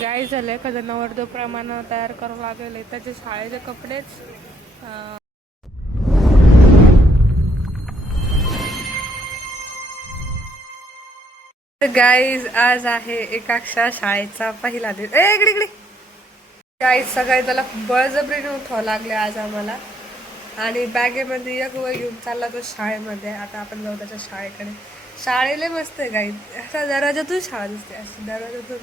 गाय झालंय का नवरदेव प्रमाणे तयार करावं लागेल त्याचे शाळेचे कपडेच गाईज आज आहे एकाक्षा शाळेचा पहिला दिवस इकडे इकडे गाईज सकाळी त्याला बळजबरीने उठावं लागले आज आम्हाला आणि बॅगेमध्ये एक वय घेऊन चालला तो शाळेमध्ये. आता आपण जाऊ त्याच्या शाळेकडे. शाळेला मस्त आहे गाईज, असा दरवाजातून शाळा दिसते अशी दरवाजातून.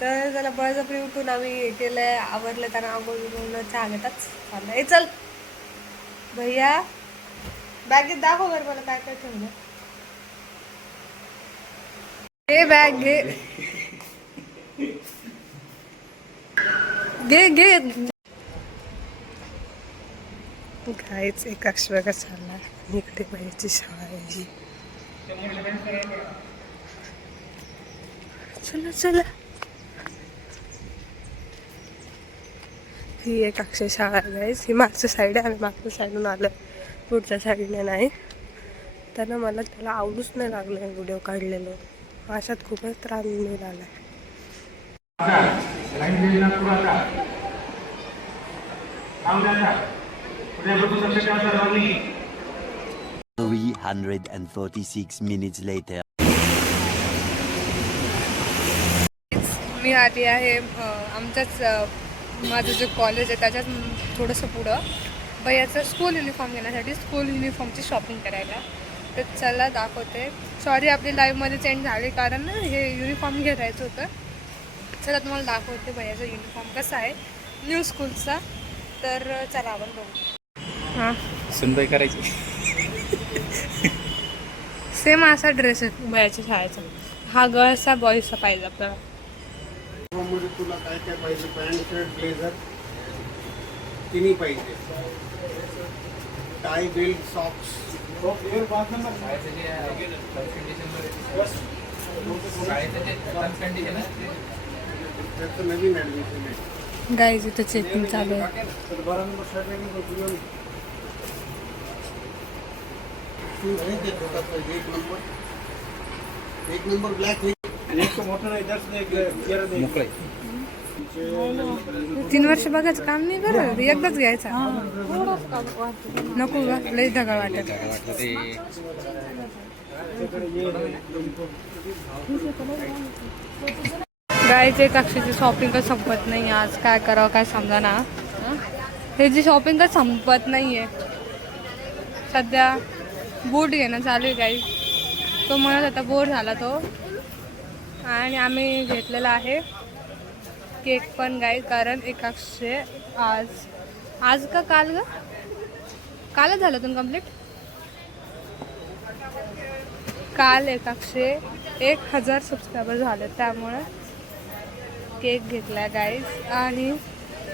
तर त्याला बळजबरी उठून आम्ही हे केलंय, आवरलं त्यांना आंघोळ बिघोळ चहा घेतात चाललंय. चल भैया बॅगेत दाखव बरं मला काय काय ठेवलं. घे बॅग घे घे घे. गायच एक अक्षरगा चालला इकडे बाईची शाळा आहे. चला चला ही एक अक्षर शाळा गायच. ही मागच्या साईड आहे, आम्ही मागच्या साईडून आलं, पुढच्या साईडने नाही. त्यानं मला त्याला आवडूच नाही लागलं हे व्हिडिओ काढलेलं. अशात खूपच त्रास मिळाला आहे. 346 minutes later. मी आली आहे आमच्याच माझं जे कॉलेज आहे त्याच्यात थोडंसं पुढं भैयाचं स्कूल युनिफॉर्म घेण्यासाठी स्कूल युनिफॉर्मची शॉपिंग करायला. तर चला दाखवते. सॉरी आपली लाईव्हमध्ये चेंज झाली कारण हे युनिफॉर्म घ्यायचं होतं. चला तुम्हाला दाखवते भैयाचा युनिफॉर्म कसा आहे न्यू स्कूलचा. तर चला आपण बघू. हां सुनबाई करायची सेम असा ड्रेस आहे भैयाच्या शाळेचा. हा गर्ल्सचा बॉईजचा पाहिजे आपल्याला. तुला काय काय पाहिजे? पॅन्ट शर्ट ब्लेझर तिन्ही पाहिजे, टाय बेल्ट सॉक्स. त्याचं नवीन ॲडमिशन आहे गाईज इथं चेकिंग चालू आहे. तर 12 नंबर शर्ट एक नंबर ब्लॅक. 3 वर्ष बघायचं काम नाही करत, एकदाच घ्यायचा. नको ग लई ढगाळ वाटत. गायचे कक्षाची शॉपिंग का संपत नाही. आज काय करावं काय समजा ना. हे जी शॉपिंग का संपत नाहीये. सध्या बूट घेणं चालू आहे गाई. तो म्हणत आता बोर झाला तो. आणि आम्ही घेतलेला आहे केक पण गाई, कारण एकाक्षे आज का काल ग कालच झालं तुम्ही कम्प्लीट. काल एकाक्षे 1000 सबस्क्रायबर झाले, त्यामुळे केक घेतला गाईज. आणि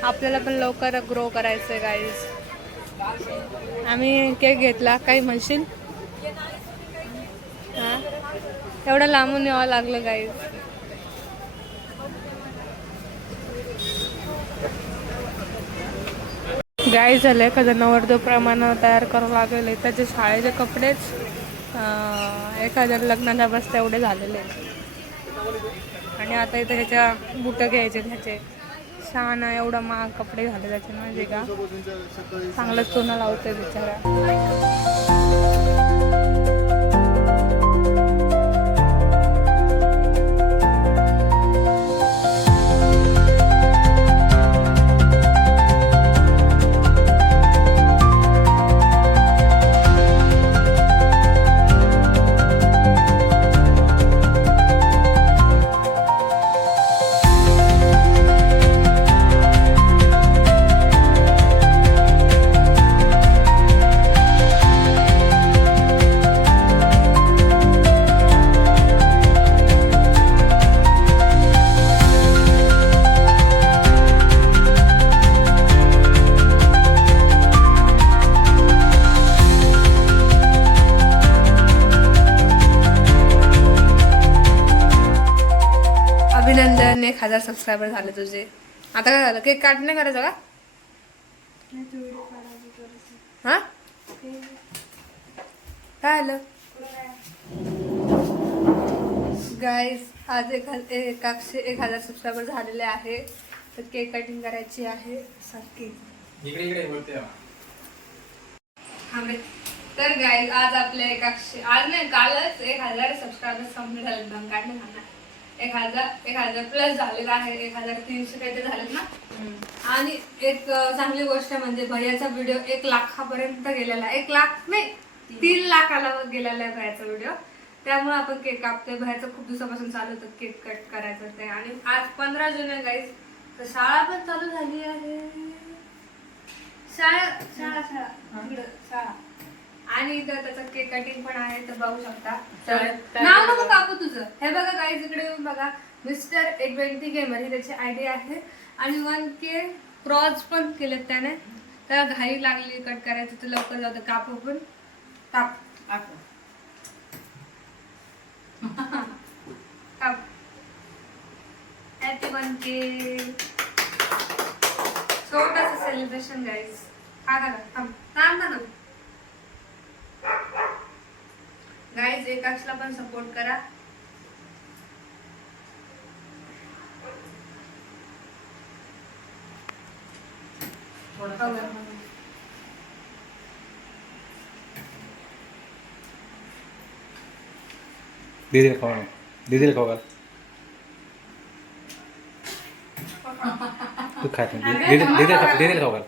आपल्याला पण लवकर ग्रो करायचं आहे गाईज. आम्ही केक घेतला. काही म्हणशील? हां एवढं लांबून यावं लागलं गाईज. गाय झालंय एखादा नवरदेव प्रमाणे तयार करावं लागेल त्याचे शाळेचे कपडेच एखाद्या लग्नाच्या बस एवढे झालेले. आणि आता इथं ह्याच्या बुटं घ्यायचे ह्याचे छान एवढा महाग कपडे घाले त्याचे म्हणजे का चांगलं सोनं लावतोय बिचारा. अभिनंदन, 1000 सबस्क्रायबर झाले तुझे. आता काय झालं? केक काट नाही करायचं का? हा काय आलं गाईज? आज 1,000 सबस्क्रायबर झालेले आहे, तर केक कटिंग करायची आहे सारखी. इकडे बोलते तर गाईज आज आपल्या 100 आज नाही कालच 1,000 सबस्क्रायबर कंप्लीट झाले. दम काढणे सांगणार 1,000 प्लस झालेत आहे. 1,300 काहीतरी झालेत ना. आणि एक चांगली गोष्ट म्हणजे भैयाचा व्हिडिओ 1 लाखापर्यंत गेलेला आहे. 1 लाख नाही 3 लाखाला गेलेला आहे भैयाचा व्हिडिओ. त्यामुळे आपण केक कापतोय. भैयाचं खूप दिवसापासून चालू होतं केक कट करायचं ते. आणि आज 15 जून आहे गाईज, तर शाळा पण चालू झाली आहे. शाळा आणि इथं त्याचं केक कटिंग पण आहे, तर बघू शकता. नाव नको कापू तुझं. हे बघा गाईज, इकडे येऊन बघा. मिस्टर 120 गेमर ही त्याची आयडी आहे. आणि 1K क्रॉस पण केलेत त्याने. त्याला घाई लागली कट करायचं, तर लवकर जाऊ. कापू पण काप हॅपी 1K. छोटस सेलिब्रेशन गाईज. हा करा थांब ना गाईज. एकाक्षला पण सपोर्ट करा. दीदीला खावा तू खात नाही. दीदीला खावा.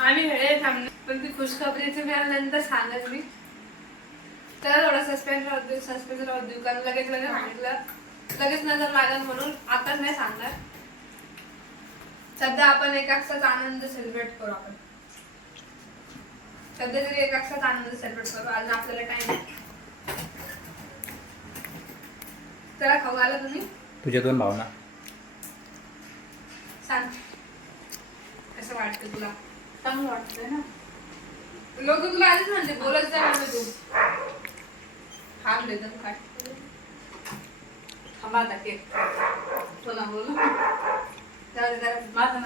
आणि हे थांबणे पण ती खुशखबरीची मी नंतर सांगत मी. तर थोडा सस्पेन्स राहू देऊ कारण लगेच सांगितलं लगेच नजर लागेल म्हणून आताच नाही सांगणार. सध्या आपण एकाक्षाचा आनंद सेलिब्रेट करू. आपण सध्या तरी एकाक्षाचा आनंद सेलिब्रेट करू. आज आपल्याला टाइम चला खाऊ आला तुम्ही. तुझ्या 2 भावना सांग कसं वाटतं तुला. चांगलं वाटतंय ना. लोक तुला आधीच म्हणते बोलत जा म्हणजे तू हात देत थांबा आता केक तुला बोलू. जरा माझं